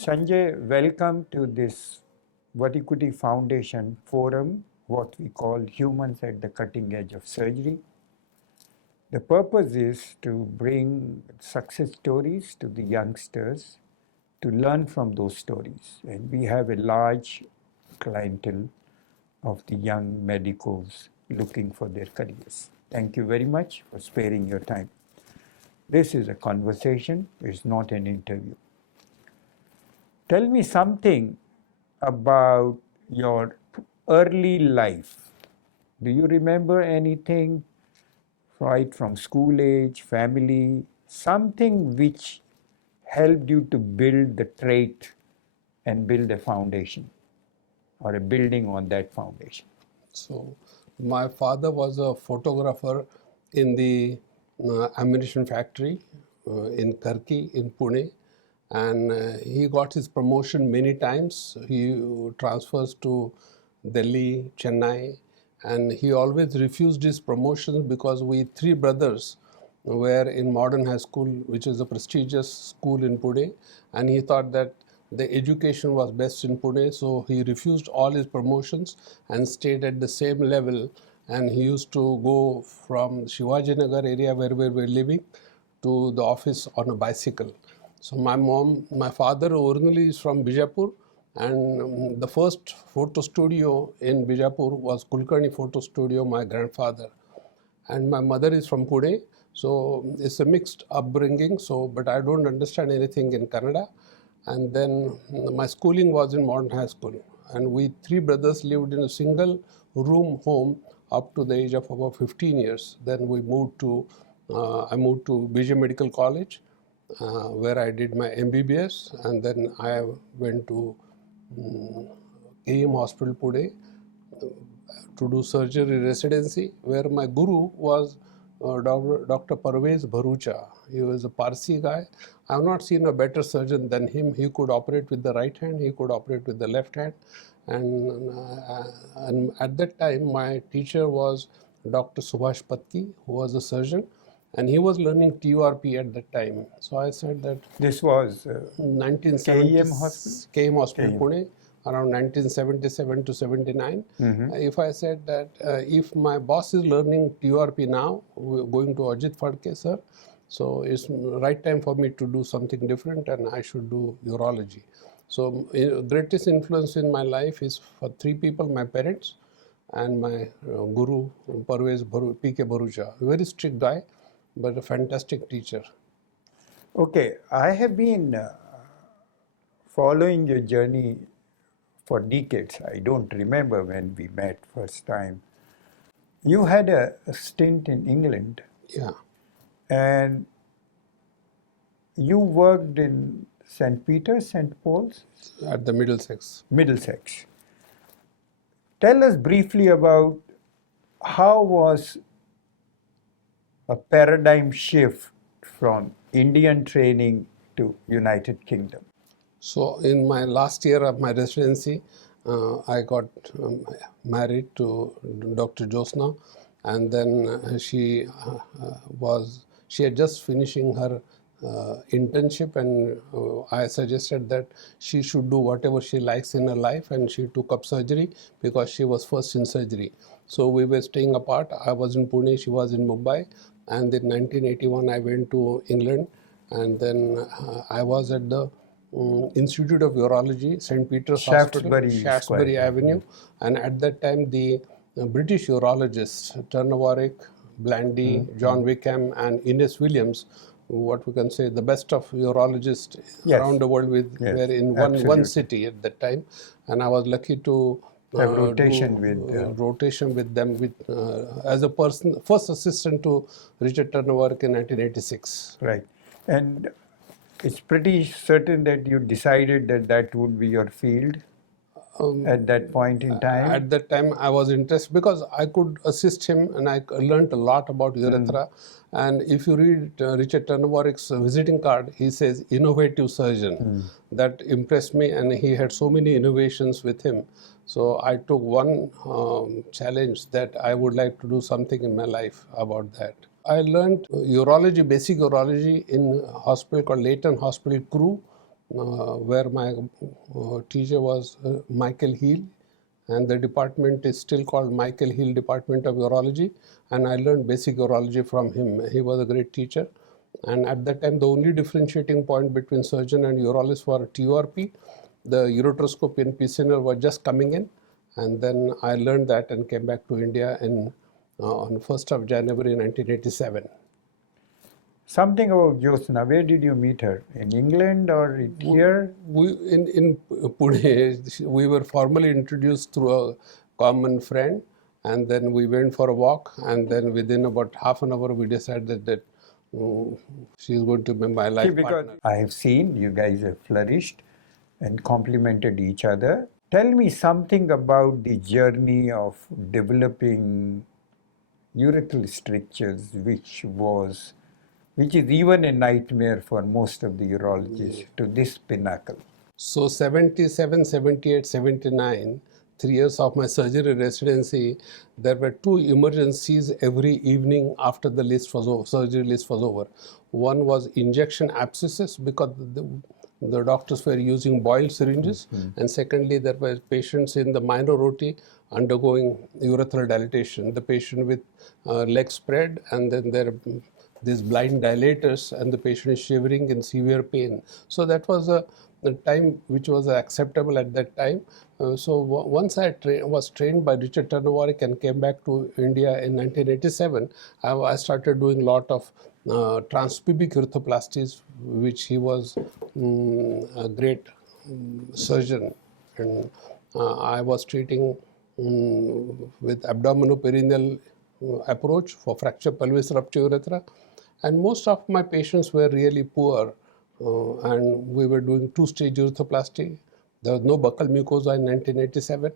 Sanjay, welcome to this Vattikuti Foundation forum, what we call Humans at the Cutting Edge of Surgery. The purpose is to bring success stories to the youngsters to learn from those stories. And we have a large clientele of the young medicos looking for their careers. Thank you very much for sparing your time. This is a conversation, it's not an interview. Tell me something about your early life. Do you remember anything right from school age, family, something which helped you to build the trait and build a foundation or a building on that foundation? So, my father was a photographer in the ammunition factory in Karki in Pune, and he got his promotion many times. He transfers to Delhi, Chennai, and he always refused his promotions because we three brothers were in Modern High School, which is a prestigious school in Pune, and he thought that the education was best in Pune, so he refused all his promotions and stayed at the same level. And he used to go from Shivaji Nagar area where we were living to the office on a bicycle. So my father originally is from Bijapur, and the first photo studio in Bijapur was Kulkarni Photo Studio, my grandfather. And my mother is from Pune, so it's a mixed upbringing. So, but I don't understand anything in Kannada. And then my schooling was in Modern High School, and we three brothers lived in a single room home up to the age of about 15 years. Then we moved to I moved to BJ Medical College, where I did my MBBS, and then I went to KM Hospital Pune to do surgery residency, where my guru was Dr. Parvez Bharucha. He was a Parsi guy. I have not seen a better surgeon than him. He could operate with the right hand, he could operate with the left hand. And at that time, my teacher was Dr. Subhash Patki, who was a surgeon, and he was learning TURP at that time. So I said that this was 1970 KEM Hospital? KM Hospital, Pune, around 1977 to 79. If I said that if my boss is learning TURP now, we're going to Ajit Phadke, sir, so it's right time for me to do something different, and I should do urology. So greatest influence in my life is for three people: my parents and my guru, Parvez P.K. Bharucha. Very strict guy, but a fantastic teacher. Okay, I have been following your journey for decades. I don't remember when we met first time. You had a stint in England. Yeah. And you worked in St. Peter's, St. Paul's? At the Middlesex. Middlesex. Tell us briefly about how was a paradigm shift from Indian training to United Kingdom? So in my last year of my residency, I got married to Dr. Josna, and then she had just finishing her internship, and I suggested that she should do whatever she likes in her life, and she took up surgery because she was first in surgery. So we were staying apart. I was in Pune, she was in Mumbai, and in 1981 I went to England, and then I was at the Institute of Urology, St. Peter's Hospital, Shaftesbury Avenue, and at that time the British urologists, Turner Warwick, Blandy, John Wickham, and Ines Williams, what we can say the best of urologists around the world were in one city at that time, and I was lucky to have rotation with them as a first assistant to Richard Turner Warwick in 1986. Right, and it's pretty certain that you decided that that would be your field at that point in time? At that time, I was interested because I could assist him, and I learned a lot about urethra. And if you read Richard Turner Warwick's visiting card, he says innovative surgeon. That impressed me, and he had so many innovations with him. So I took one challenge that I would like to do something in my life about that. I learned urology, basic urology, in a hospital called Leighton Hospital, Crewe, where my teacher was Michael Heel, and the department is still called Michael Hill Department of Urology, and I learned basic urology from him. He was a great teacher, and at that time the only differentiating point between surgeon and urologist was TURP. The ureteroscope in PCNL was just coming in, and then I learned that and came back to India on 1st of January 1987. Something about Jyotsna. Where did you meet her? In England or here? In Pune, we were formally introduced through a common friend, and then we went for a walk, and then within about half an hour we decided that she is going to be my life partner. I have seen you guys have flourished and complemented each other. Tell me something about the journey of developing urethral strictures, which is even a nightmare for most of the urologists, to this pinnacle. So 77, 78, 79, 3 years of my surgery residency, there were 2 emergencies every evening after the list was over, surgery list was over. One was injection abscesses because the doctors were using boiled syringes, and secondly there were patients in the minor OT undergoing urethral dilatation. The patient with legs spread, and then there these blind dilators, and the patient is shivering in severe pain. So that was the time which was acceptable at that time. So once I was trained by Richard Tanavarik and came back to India in 1987, I started doing a lot of transpubic urethroplasties, which he was a great surgeon, and I was treating with abdominoperineal approach for fracture pelvis rupture urethra, and most of my patients were really poor, and we were doing 2-stage urethroplasty. There was no buccal mucosa in 1987,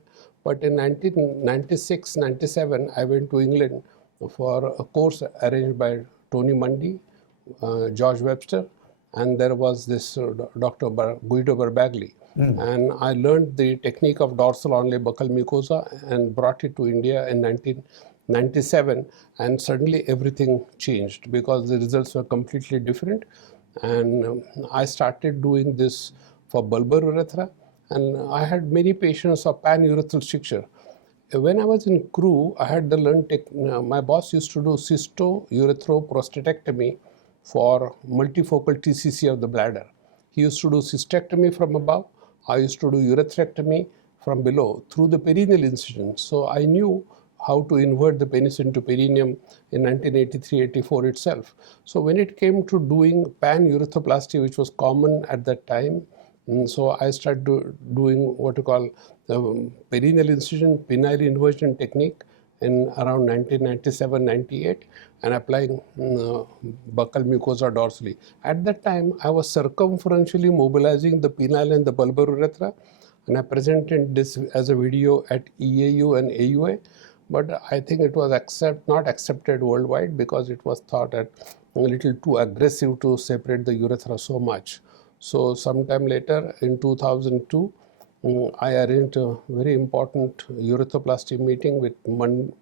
but in 1996-97 I went to England for a course arranged by Tony Mundy, George Webster, and there was this Dr. Guido Barbagli. And I learned the technique of dorsal onlay buccal mucosa and brought it to India in 1997, and suddenly everything changed because the results were completely different. And I started doing this for bulbar urethra, and I had many patients of pan-urethral stricture. When I was in crew, I had to learn my boss used to do cysto-urethroprostatectomy for multifocal TCC of the bladder. He used to do cystectomy from above. I used to do urethrectomy from below through the perineal incision. So I knew how to invert the penis into perineum in 1983-84 itself. So when it came to doing pan-urethroplasty, which was common at that time, so I started doing what you call perineal incision, penile inversion technique in around 1997-98, and applying buccal mucosa dorsally. At that time, I was circumferentially mobilizing the penile and the bulbar urethra, and I presented this as a video at EAU and AUA. But I think it was not accepted worldwide because it was thought that a little too aggressive to separate the urethra so much. So sometime later in 2002, I arranged a very important urethroplasty meeting with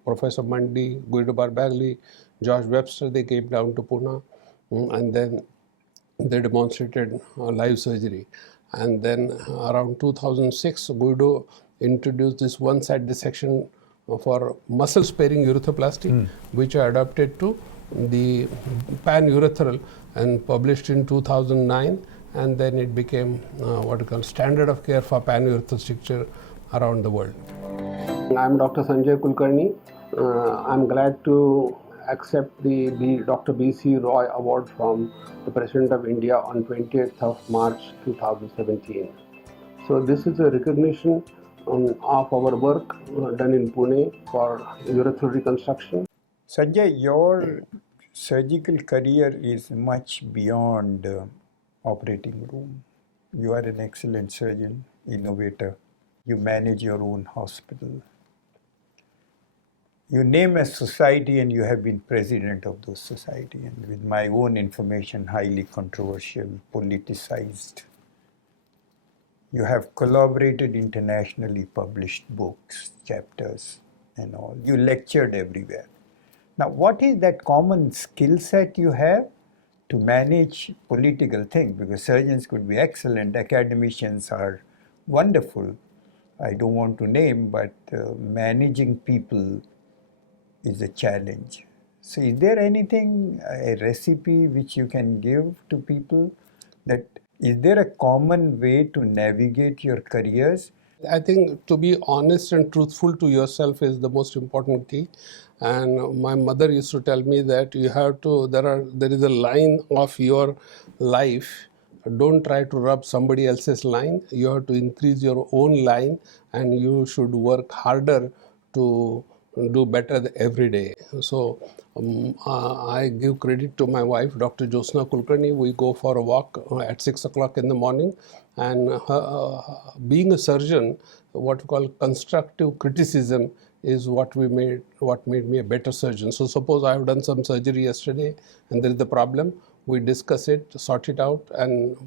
Professor Mundy, Guido Barbagli, George Webster. They came down to Pune, and then they demonstrated live surgery. And then around 2006, Guido introduced this one-side dissection for muscle-sparing urethroplasty, which I adapted to the pan-urethral and published in 2009, and then it became what we call standard of care for pan-urethral stricture around the world. I'm Dr. Sanjay Kulkarni. I'm glad to accept the Dr. B.C. Roy Award from the President of India on 28th of March 2017. So this is a recognition of our work done in Pune for urethral reconstruction. Sanjay, your surgical career is much beyond operating room. You are an excellent surgeon, innovator. You manage your own hospital. You name a society and you have been president of those society, and with my own information, highly controversial, politicized. You have collaborated internationally, published books, chapters, and all. You lectured everywhere. Now, what is that common skill set you have, to manage political things, because surgeons could be excellent, academicians are wonderful. I don't want to name, but managing people is a challenge. So is there anything, a recipe which you can give to people, that is there a common way to navigate your careers? I think to be honest and truthful to yourself is the most important key. And my mother used to tell me that you have to, there is a line of your life. Don't try to rub somebody else's line. You have to increase your own line, and you should work harder to do better every day. So I give credit to my wife, Dr. Josna Kulkarni. We go for a walk at 6 o'clock in the morning, and being a surgeon, what we call constructive criticism is what made me a better surgeon. So suppose I have done some surgery yesterday and there is a problem, we discuss it, sort it out, and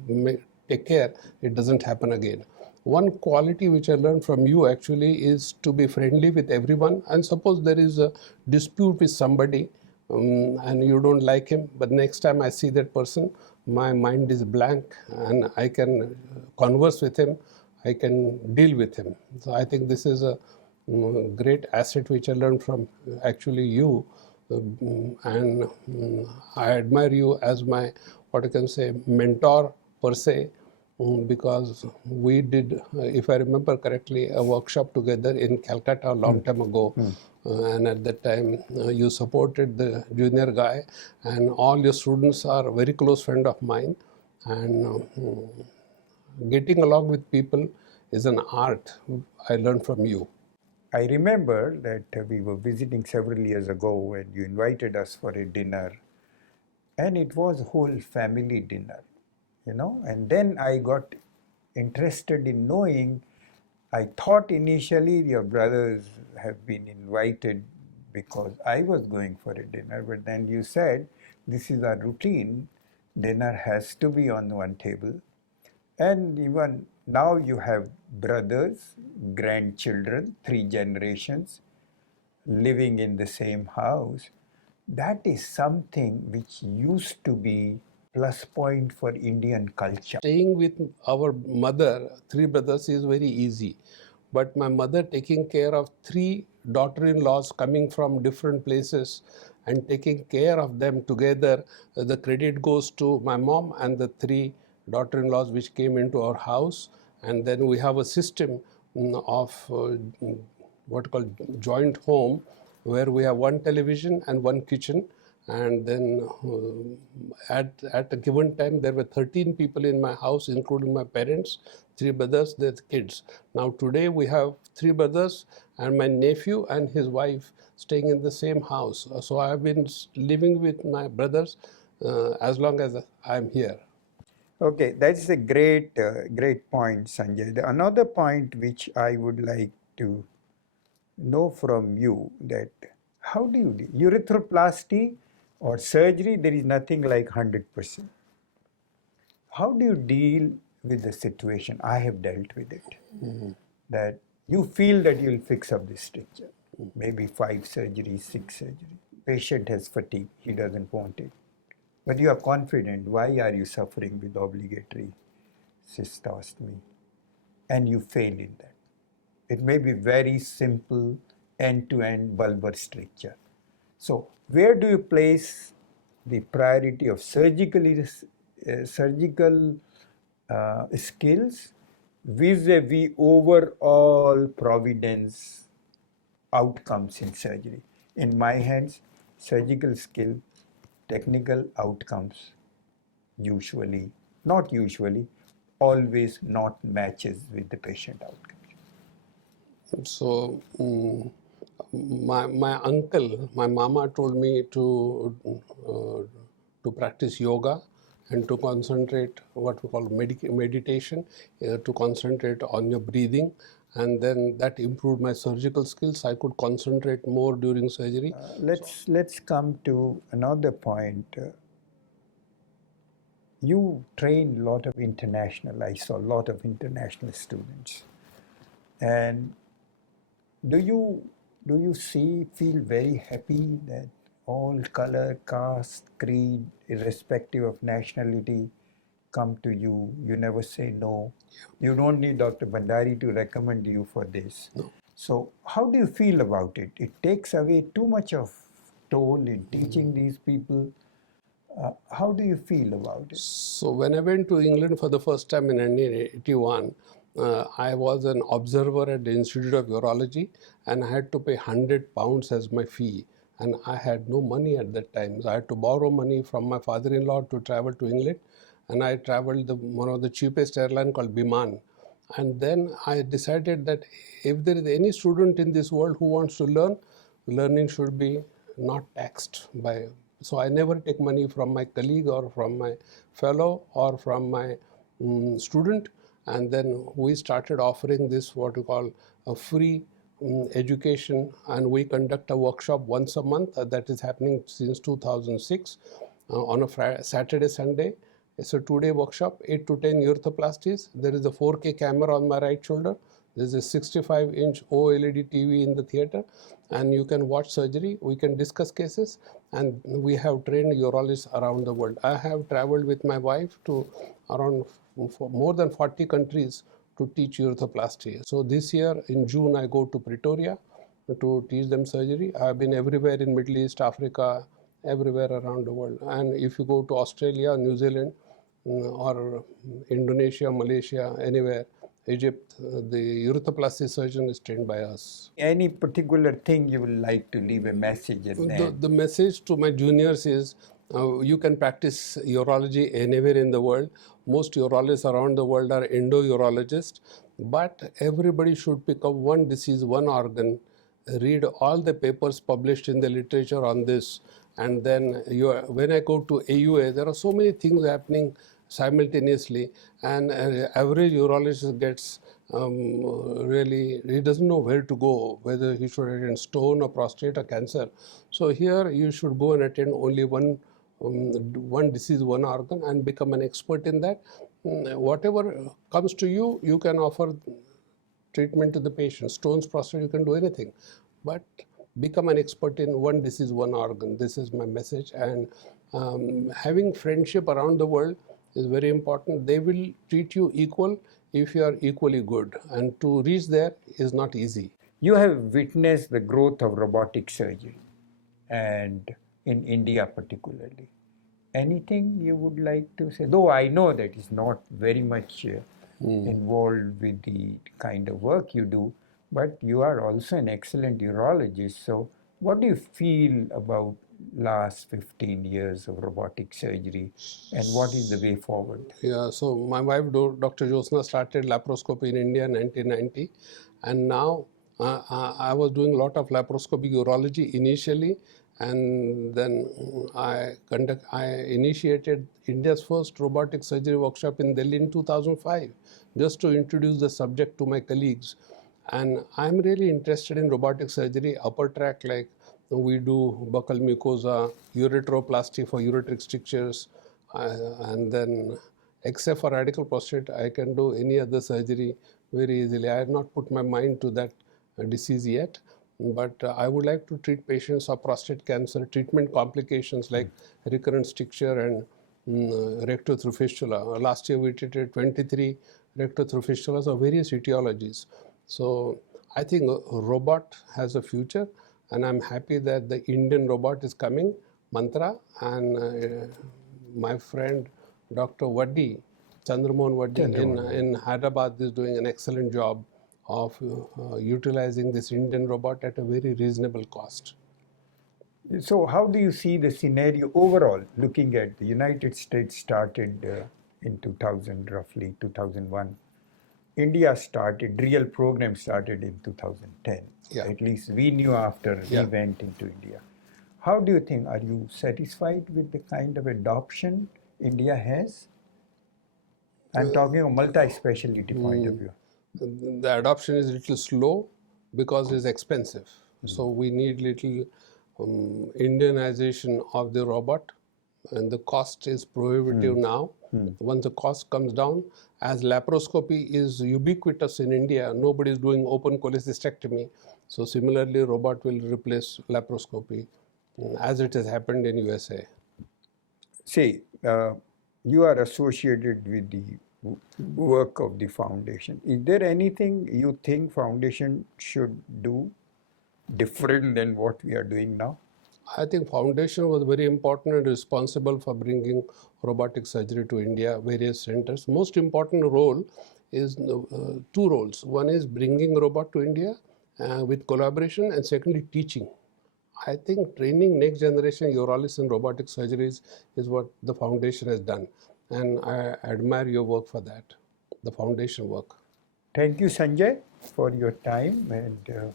take care it doesn't happen again. One quality which I learned from you actually is to be friendly with everyone. And suppose there is a dispute with somebody and you don't like him, but next time I see that person, my mind is blank and I can converse with him, I can deal with him. So I think this is a great asset which I learned from actually you. And I admire you as my, what I can say, mentor per se, because we did, if I remember correctly, a workshop together in Calcutta a long time ago. And at that time, you supported the junior guy, and all your students are a very close friend of mine. And getting along with people is an art I learned from you. I remember that we were visiting several years ago and you invited us for a dinner, and it was a whole family dinner, and then I got interested in knowing. I thought initially your brothers have been invited because I was going for a dinner, but then you said this is our routine, dinner has to be on one table. And even now you have brothers, grandchildren, 3 generations living in the same house. That is something which used to be plus point for Indian culture. Staying with our mother, 3 brothers, is very easy. But my mother taking care of 3 daughter-in-laws coming from different places and taking care of them together, the credit goes to my mom and the 3 daughter-in-laws which came into our house. And then we have a system of what called joint home, where we have one television and one kitchen. And then at a given time, there were 13 people in my house, including my parents, 3 brothers, their kids. Now today we have 3 brothers and my nephew and his wife staying in the same house. So I have been living with my brothers as long as I'm here. Okay, that's a great, great point, Sanjay. Another point which I would like to know from you, that how do you do urethroplasty or surgery? There is nothing like 100%. How do you deal with the situation? I have dealt with it. That you feel that you'll fix up this structure. Maybe 5 surgeries, 6 surgeries. Patient has fatigue. He doesn't want it. But you are confident. Why are you suffering with obligatory cystostomy? And you fail in that. It may be very simple end-to-end bulbar stricture. So where do you place the priority of surgical skills vis-a-vis overall providence outcomes in surgery? In my hands, surgical skill, technical outcomes always not matches with the patient outcomes. So my uncle, my mama told me to practice yoga and to concentrate what we call meditation, to concentrate on your breathing, and then that improved my surgical skills. I could concentrate more during surgery. Let's come to another point. You train a lot of international. I saw a lot of international students, and do you feel very happy that all color, caste, creed, irrespective of nationality, come to you. You never say no. You don't need Dr. Bhandari to recommend you for this. No. So, how do you feel about it? It takes away too much of toll in teaching these people. How do you feel about it? So when I went to England for the first time in 1981, I was an observer at the Institute of Urology, and I had to pay £100 as my fee. And I had no money at that time. So I had to borrow money from my father-in-law to travel to England. And I traveled one of the cheapest airline called Biman. And then I decided that if there is any student in this world who wants to learn, learning should be not taxed by. So I never take money from my colleague or from my fellow or from my student. And then we started offering this what we call a free education, and we conduct a workshop once a month that is happening since 2006 on a Saturday, Sunday. It's a 2-day workshop, 8 to 10 urethroplasties. There is a 4K camera on my right shoulder. There's a 65-inch OLED TV in the theater, and you can watch surgery. We can discuss cases, and we have trained urologists around the world. I have traveled with my wife to around more than 40 countries to teach urethroplasty. So this year in June, I go to Pretoria to teach them surgery. I've been everywhere in Middle East, Africa, everywhere around the world. And if you go to Australia, New Zealand, or Indonesia, Malaysia, anywhere, Egypt, the urethroplasty surgeon is trained by us. Any particular thing you would like to leave a message in there? The message to my juniors is you can practice urology anywhere in the world. Most urologists around the world are endourologists, but everybody should pick up one disease, one organ, read all the papers published in the literature on this, and then when I go to AUA, there are so many things happening simultaneously, and an average urologist gets really, he doesn't know where to go, whether he should attend stone or prostate or cancer. So here you should go and attend only one disease, one organ, and become an expert in that. Whatever comes to you, you can offer treatment to the patient. Stones, prostate, you can do anything, but become an expert in one disease, one organ. This is my message. And having friendship around the world is very important. They will treat you equal if you are equally good, and to reach there is not easy. You have witnessed the growth of robotic surgery, and in India particularly. Anything you would like to say? Though I know that it's not very much involved with the kind of work you do, but you are also an excellent urologist. So what do you feel about last 15 years of robotic surgery, and what is the way forward? Yeah, so my wife, Dr. Josna, started laparoscopy in India in 1990, and now I was doing a lot of laparoscopic urology initially, and then I initiated India's first robotic surgery workshop in Delhi in 2005, just to introduce the subject to my colleagues. And I'm really interested in robotic surgery, upper tract, like we do buccal mucosa, uretroplasty for ureteric strictures, and then except for radical prostate, I can do any other surgery very easily. I have not put my mind to that disease yet, but I would like to treat patients of prostate cancer, treatment complications like recurrent stricture and rectal through fistula. Last year we treated 23 rectal through fistulas of various etiologies. So I think a robot has a future, and I'm happy that the Indian robot is coming, Mantra, and my friend Dr. Vaddi, Chandramohan Vaddi in Hyderabad is doing an excellent job of utilizing this Indian robot at a very reasonable cost. So how do you see the scenario overall, looking at the United States started in 2000, roughly 2001. India started, real program started in 2010. Yeah. At least we knew after we went into India. How do you think, are you satisfied with the kind of adoption India has? I'm talking of multi-specialty point of view. The adoption is a little slow because it's expensive. So we need little Indianization of the robot, and the cost is prohibitive now. Once the cost comes down, as laparoscopy is ubiquitous in India, nobody is doing open cholecystectomy. So similarly, robot will replace laparoscopy. as it has happened in USA. Say, you are associated with the work of the foundation. Is there anything you think foundation should do different than what we are doing now? I think foundation was very important and responsible for bringing robotic surgery to India, various centers. Most important role is two roles. One is bringing robot to India with collaboration, and secondly teaching. I think training next generation urologists in robotic surgeries is what the foundation has done, and I admire your work for that, the foundation work. Thank you, Sanjay, for your time, and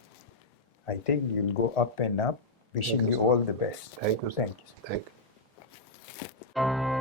I think you'll go up and up. Wishing you all the best. Thank you. Thank you. Thank you.